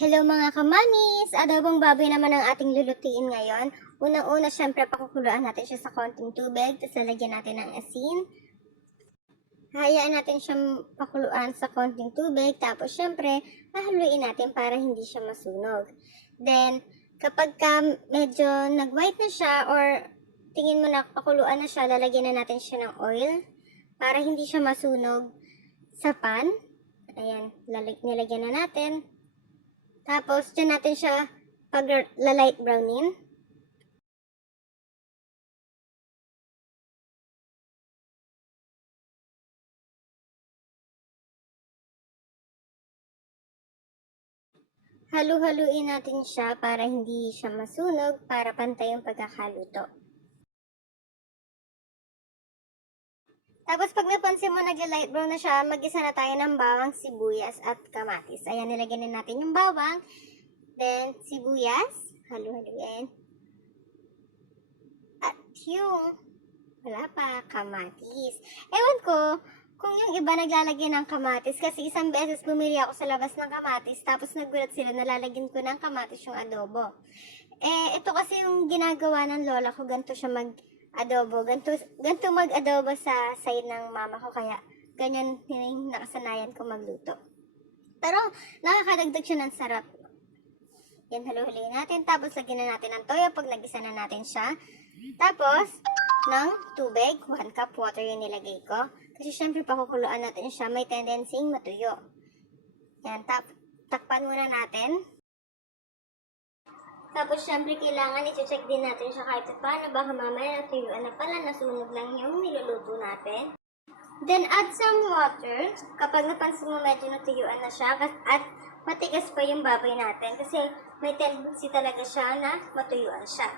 Hello mga kamamis! Adobong baboy naman ang ating lulutuin ngayon. Unang-una, syempre, pakukuluan natin siya sa konting tubig. Tapos lalagyan natin ng asin. Hayaan natin siyang pakuluan sa konting tubig. Tapos syempre, hahaluin natin para hindi siya masunog. Then, kapag medyo nag-white na siya or tingin mo na pakuluan na siya, lalagyan na natin siya ng oil para hindi siya masunog sa pan. Ayan, nilagyan na natin. Tapos, dyan natin siya pag-light brownin. Halu-haluin natin siya para hindi siya masunog, para pantay yung pagkakaluto. Tapos, pag napansin mo nag-light brown na siya, mag-isa na tayo ng bawang, sibuyas, at kamatis. Ayan, nilagyan na natin yung bawang. Then, sibuyas. Halu-haluin. At yung, wala pa, kamatis. Ewan ko, kung yung iba naglalagay ng kamatis, kasi isang beses bumili ako sa labas ng kamatis, tapos nagulat sila, nalalagyan ko ng kamatis yung adobo. Ito kasi yung ginagawa ng lola ko, ganito siya mag-adobo. Ganito mag-adobo sa side ng mama ko, kaya ganyan yung nakasanayan ko magluto. Pero, nakakadagdag siya ng sarap. Yan, halu-haluin natin. Tapos, lagyan na natin ng toyo pag nagisa na natin siya. Tapos, ng tubig, 1 cup water yung nilagay ko. Kasi syempre, pakukuluan natin siya, may tendency matuyo. Yan, takpan muna natin. Tapos, syempre, kailangan i-check din natin siya kahit paano. Baka mamaya natuyuan na pala, nasunog lang yung niluluto natin. Then, add some water. Kapag napansin mo medyo natuyuan na siya, at matigas pa yung baboy natin. Kasi may tendency talaga siya na matuyuan siya.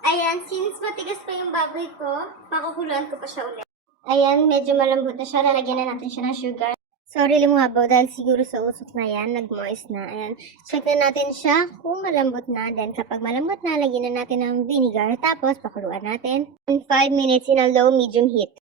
Ayan, since matigas pa yung baboy ko, pakukuluan ko pa siya ulit. Ayan, medyo malambot na siya. Lalagyan na natin siya ng sugar. Sorry lumabaw dahil siguro sa usok na yan, nag-moist na. Ayan, check na natin siya kung malambot na. Then kapag malambot na, lagyan na natin ng vinegar. Tapos pakuluan natin. 5 minutes in a low medium heat.